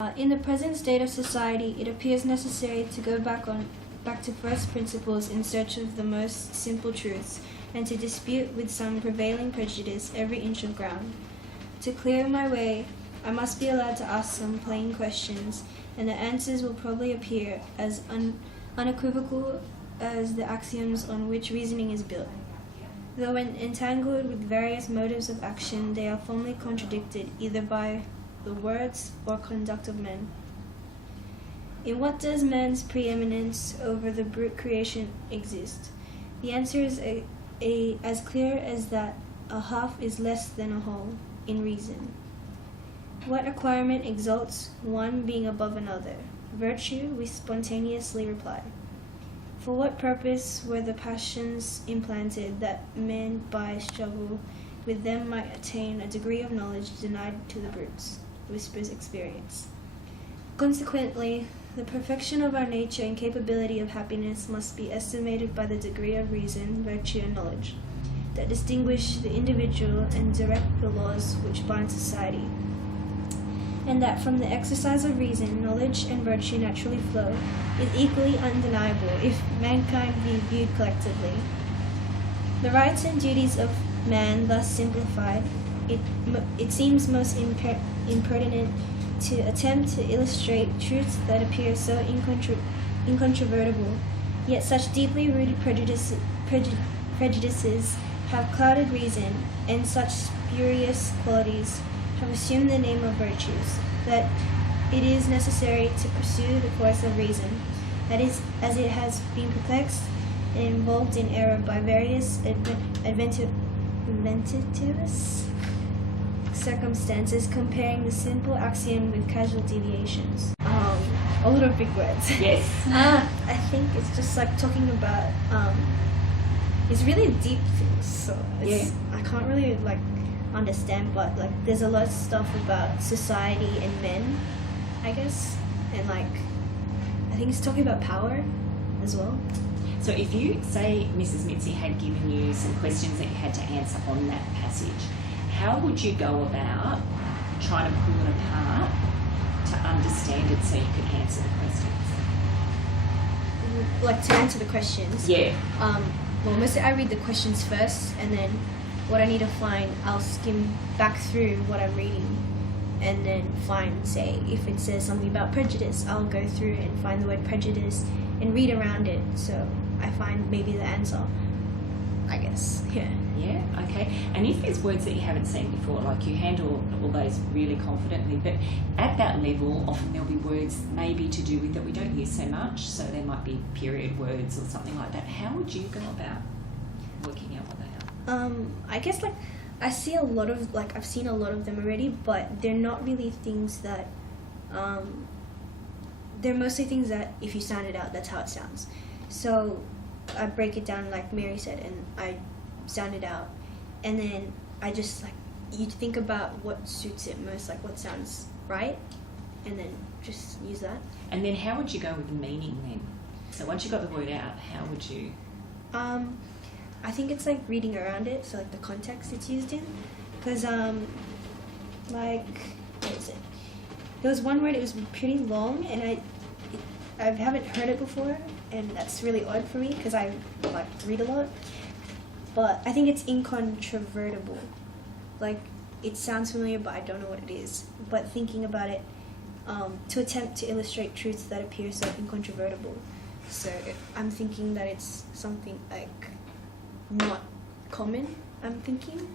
In the present state of society, it appears necessary to go back to first principles in search of the most simple truths, and to dispute with some prevailing prejudice every inch of ground. To clear my way, I must be allowed to ask some plain questions, and the answers will probably appear as unequivocal as the axioms on which reasoning is built. Though when entangled with various motives of action, they are formally contradicted either by the words or conduct of men. In what does man's preeminence over the brute creation exist? The answer is as clear as that a half is less than a whole in reason. What acquirement exalts one being above another? Virtue, we spontaneously reply. For what purpose were the passions implanted, that men by struggle with them might attain a degree of knowledge denied to the brutes? Whispers experience. Consequently, the perfection of our nature and capability of happiness must be estimated by the degree of reason, virtue, and knowledge that distinguish the individual and direct the laws which bind society, and that from the exercise of reason, knowledge and virtue naturally flow, is equally undeniable if mankind be viewed collectively. The rights and duties of man thus simplified, it seems most impertinent to attempt to illustrate truths that appear so incontrovertible, yet such deeply rooted prejudices have clouded reason, and such spurious qualities have assumed the name of virtues, that it is necessary to pursue the course of reason, that is, as it has been perplexed and involved in error by various adventitious circumstances, comparing the simple axiom with casual deviations. A lot of big words. Yes. I think it's just like talking about, it's really deep things, so I can't really like understand, but like there's a lot of stuff about society and men, I guess, and like I think it's talking about power as well. So if you say Mrs. Mitzi had given you some questions that you had to answer on that passage, how would you go about trying to pull it apart to understand it so you could answer the questions? Like to answer the questions? Yeah. Well, mostly I read the questions first, and then what I need to find, I'll skim back through what I'm reading, and then find, say, if it says something about prejudice, I'll go through and find the word prejudice and read around it, so I find maybe the answer, I guess. Yeah. Yeah, okay. And if there's words that you haven't seen before, like you handle all those really confidently, but at that level, often there'll be words maybe to do with that we don't use so much, so there might be period words or something like that. How would you go about working out what they are? I guess like I've seen a lot of them already, but they're not really things that, they're mostly things that if you sound it out, that's how it sounds. So I break it down like Mary said, and I sound it out, and then I just like, you think about what suits it most, like what sounds right, and then just use that. And then how would you go with the meaning then? So once you got the word out, how would you? I think it's like reading around it, so like the context it's used in, because like what is it? There was one word, it was pretty long, and I haven't heard it before, and that's really odd for me because I like read a lot. But I think it's incontrovertible. Like it sounds familiar, but I don't know what it is. But thinking about it, to attempt to illustrate truths that appear so incontrovertible. So I'm thinking that it's something like not common, I'm thinking.